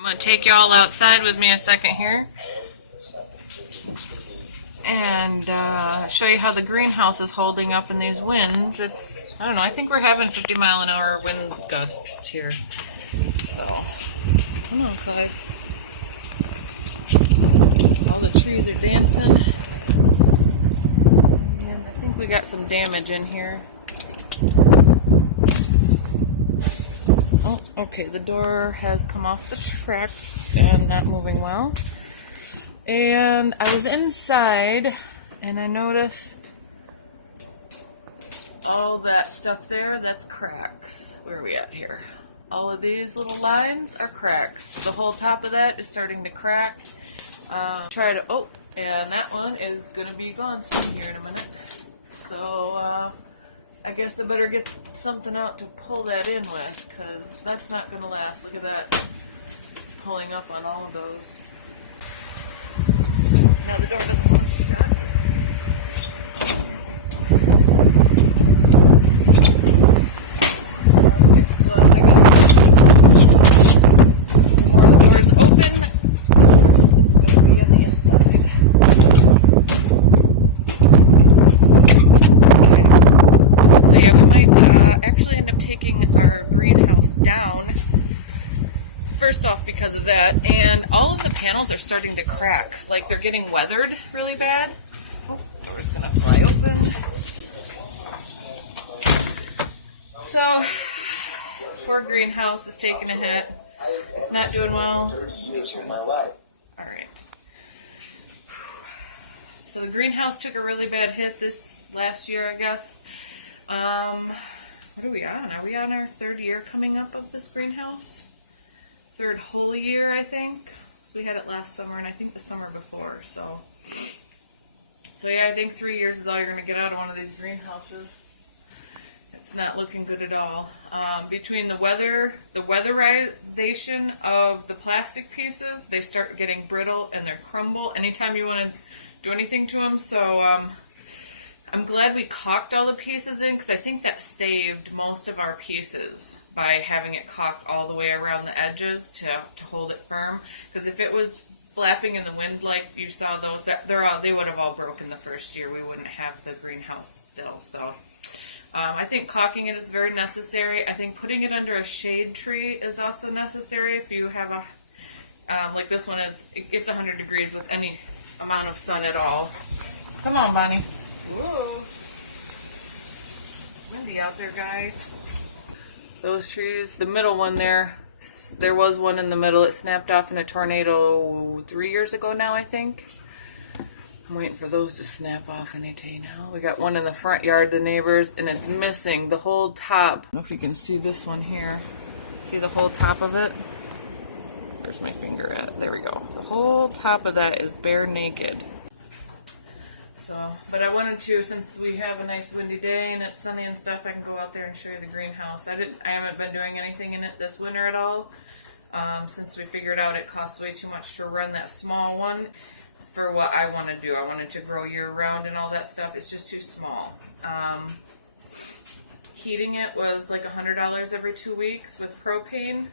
I'm going to take y'all outside with me a second here and show you how the greenhouse is holding up in these winds. It's, I don't know, I think we're having 50-mile-an-hour wind gusts here. So, come on, Clive. All the trees are dancing. And I think we got some damage in here. Oh, okay, the door has come off the tracks and not moving well. And I was inside and I noticed all that stuff there, that's cracks. Where are we at here? All of these little lines are cracks. The whole top of that is starting to crack. And that one is going to be gone soon here in a minute. So, I guess I better get something out to pull that in with, because that's not going to last. Look at that. It's pulling up on all of those. Now the door doesn't want to shut. More the doors open. It's going to be in the inside. So yeah, we might actually end up taking our greenhouse down. First off, because of that, and all of the panels are starting to crack. Like they're getting weathered really bad. Oh, the door's gonna fly open. So, poor greenhouse is taking a hit. It's not doing well. Alright. So the greenhouse took a really bad hit this last year, I guess. What are we on? Are we on our third year coming up of this greenhouse? Third whole year, I think. So we had it last summer and I think the summer before. So yeah, I think 3 years is all you're going to get out of one of these greenhouses. It's not looking good at all. Between the weatherization of the plastic pieces, they start getting brittle and they crumble anytime you want to do anything to them. So I'm glad we caulked all the pieces in, because I think that saved most of our pieces by having it caulked all the way around the edges to hold it firm. Because if it was flapping in the wind like you saw those, they would have all broken the first year. We wouldn't have the greenhouse still. So I think caulking it is very necessary. I think putting it under a shade tree is also necessary. If you have a, like this one it gets 100 degrees with any amount of sun at all. Come on, Bonnie. Whoa. Windy out there, guys. Those trees, the middle one there was one in the middle. It snapped off in a tornado 3 years ago now, I think. I'm waiting for those to snap off any day now. We got one in the front yard, the neighbors, and it's missing the whole top. I don't know if you can see this one here. See the whole top of it? Where's my finger at? There we go. The whole top of that is bare naked. So, but I wanted to, since we have a nice windy day and it's sunny and stuff, I can go out there and show you the greenhouse. I haven't been doing anything in it this winter at all. Since we figured out it costs way too much to run that small one for what I want to do. I wanted to grow year round and all that stuff. It's just too small. Heating it was like $100 every 2 weeks with propane.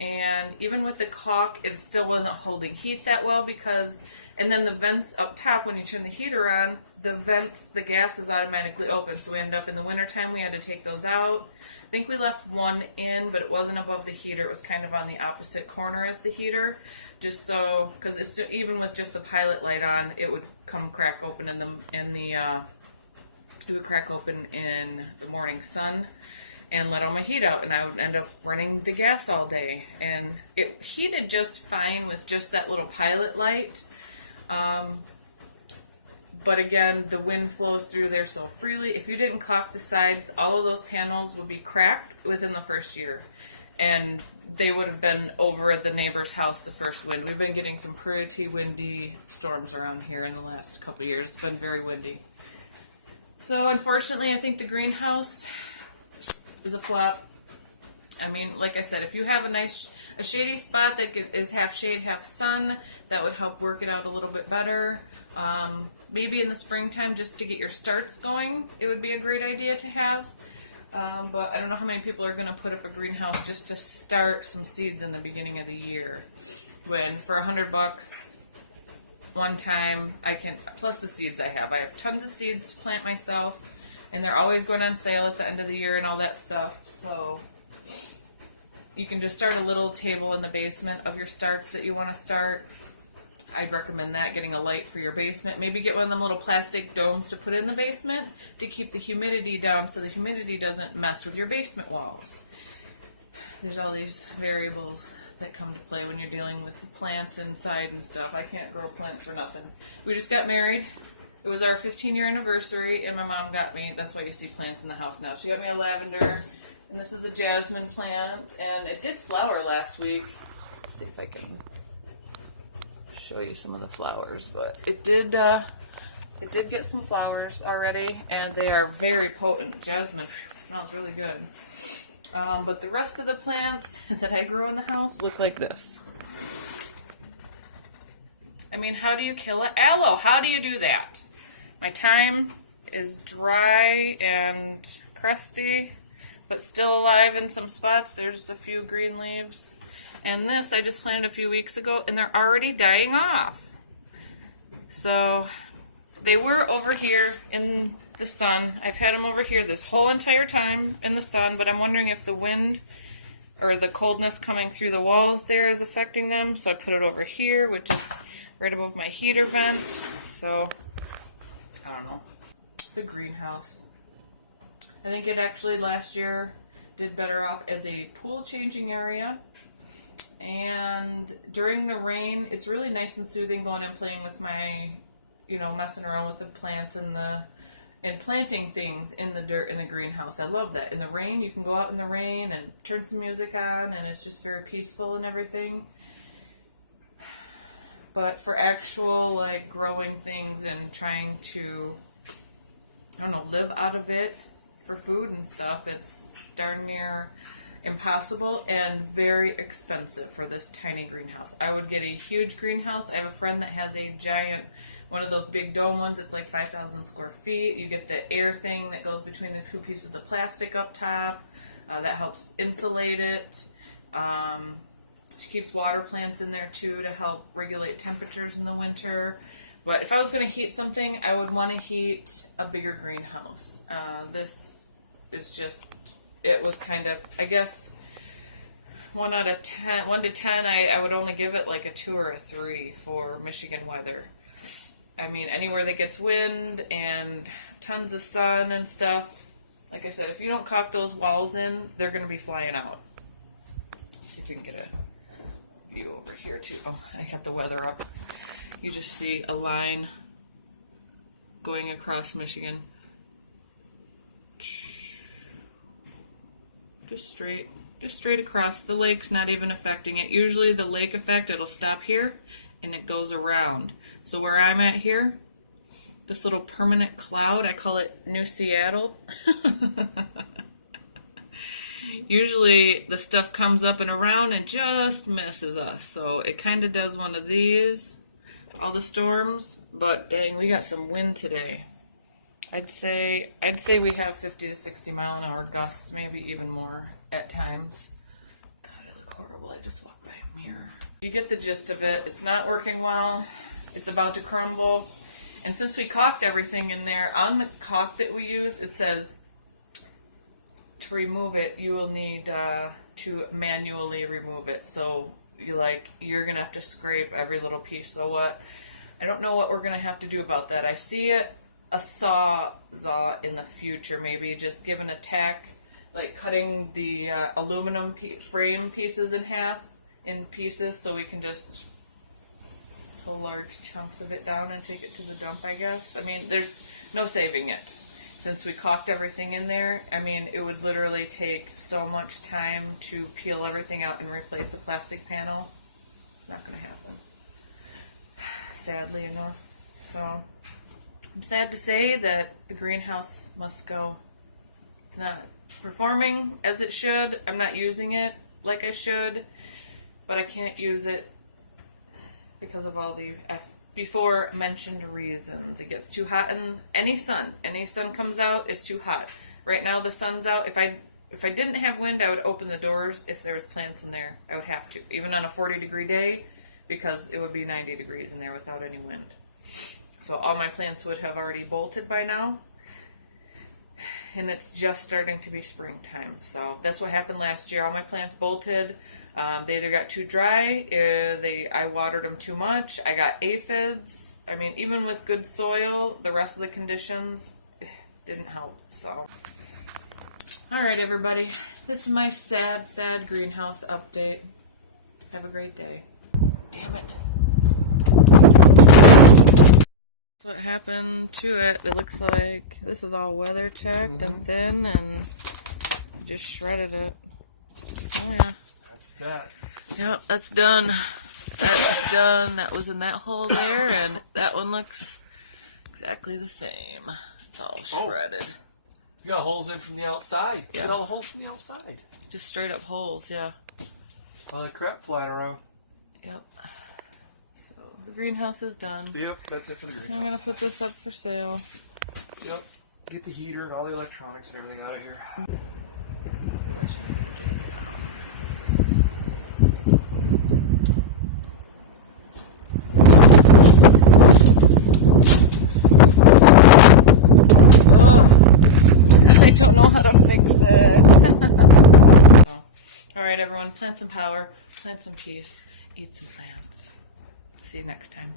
And even with the caulk, it still wasn't holding heat that well because, and then the vents up top, when you turn the heater on, the vents, the gas is automatically open. So we end up in the wintertime, we had to take those out. I think we left one in, but it wasn't above the heater. It was kind of on the opposite corner as the heater. Just so, because it's even with just the pilot light on, it would come crack open it would crack open in the morning sun and let all my heat out, and I would end up running the gas all day. And it heated just fine with just that little pilot light. But again, the wind flows through there so freely. If you didn't caulk the sides, all of those panels would be cracked within the first year. And they would have been over at the neighbor's house the first wind. We've been getting some pretty windy storms around here in the last couple of years. It's been very windy. So unfortunately, I think the greenhouse is a flop. I mean, like I said, if you have a shady spot that is half shade, half sun, that would help work it out a little bit better. Maybe in the springtime, just to get your starts going, it would be a great idea to have. But I don't know how many people are going to put up a greenhouse just to start some seeds in the beginning of the year. When for $100 one time, I can, plus the seeds I have tons of seeds to plant myself, and they're always going on sale at the end of the year and all that stuff. So you can just start a little table in the basement of your starts that you want to start. I'd recommend that, getting a light for your basement. Maybe get one of them little plastic domes to put in the basement to keep the humidity down so the humidity doesn't mess with your basement walls. There's all these variables that come to play when you're dealing with plants inside and stuff. I can't grow plants for nothing. We just got married. It was our 15-year anniversary, and my mom got me, that's why you see plants in the house now. She got me a lavender, and this is a jasmine plant, and it did flower last week. Let's see if I can show you some of the flowers, but it did get some flowers already, and they are very potent. Jasmine smells really good. But the rest of the plants that I grow in the house look like this. I mean, how do you kill it? Aloe, how do you do that? My thyme is dry and crusty, but still alive in some spots. There's a few green leaves. And this I just planted a few weeks ago, and they're already dying off. So they were over here in the sun. I've had them over here this whole entire time in the sun, but I'm wondering if the wind or the coldness coming through the walls there is affecting them. So I put it over here, which is right above my heater vent. So I don't know. The greenhouse. I think it actually last year did better off as a pool changing area. And during the rain, it's really nice and soothing going and playing with my, messing around with the plants and planting things in the dirt in the greenhouse. I love that. In the rain, you can go out in the rain and turn some music on, and it's just very peaceful and everything. But for actual, growing things and trying to, live out of it for food and stuff, it's darn near impossible and very expensive for this tiny greenhouse. I would get a huge greenhouse. I have a friend that has a giant, one of those big dome ones. It's like 5,000 square feet. You get the air thing that goes between the two pieces of plastic up top. That helps insulate it. She keeps water plants in there too to help regulate temperatures in the winter. But if I was going to heat something, I would want to heat a bigger greenhouse. This is just, it was kind of, I guess, 1 to 10, I would only give it like a 2 or a 3 for Michigan weather. I mean, anywhere that gets wind and tons of sun and stuff, like I said, if you don't caulk those walls in, they're going to be flying out. Let's see if we can get a view over here too. Oh, I got the weather up. You just see a line going across Michigan. Just straight across. The lake's not even affecting it. Usually the lake effect, it'll stop here and it goes around. So where I'm at here, this little permanent cloud, I call it New Seattle. Usually the stuff comes up and around and just misses us. So it kind of does one of these, all the storms, but dang, we got some wind today. I'd say we have 50 to 60 mile an hour gusts, maybe even more at times. God, I look horrible. I just walked by a mirror. You get the gist of it. It's not working well. It's about to crumble. And since we caulked everything in there, on the caulk that we use, it says to remove it, you will need to manually remove it. So you're going to have to scrape every little piece. So I don't know what we're going to have to do about that. I see a sawzall in the future, maybe just giving a tack, like cutting the aluminum frame pieces in half, in pieces, so we can just pull large chunks of it down and take it to the dump, I guess. I mean, there's no saving it. Since we caulked everything in there, I mean, it would literally take so much time to peel everything out and replace the plastic panel. It's not going to happen, sadly enough. So I'm sad to say that the greenhouse must go. It's not performing as it should. I'm not using it like I should, but I can't use it because of all the before mentioned reasons. It gets too hot, and any sun comes out, it's too hot. Right now the sun's out. If I didn't have wind, I would open the doors. If there was plants in there, I would have to, even on a 40-degree day, because it would be 90 degrees in there without any wind. So all my plants would have already bolted by now. And it's just starting to be springtime. So that's what happened last year. All my plants bolted. They either got too dry, I watered them too much, I got aphids. I mean, even with good soil, the rest of the conditions didn't help. So, all right, everybody. This is my sad, sad greenhouse update. Have a great day. Damn it. What happened to it? It looks like this is all weather checked and thin, and I just shredded it. Oh yeah. That's that. Yep, that's done. That's done. That was in that hole there, and that one looks exactly the same. It's all shredded. You got holes in from the outside. Yeah. Get all the holes from the outside. Just straight up holes, yeah. Well, the crap flatter out. Yep. So the greenhouse is done. Yep, that's it for the greenhouse. I'm gonna put this up for sale. Yep. Get the heater and all the electronics and everything out of here. I don't know how to fix it. Alright everyone, plant some power, plant some peace, eat some plants. See you next time.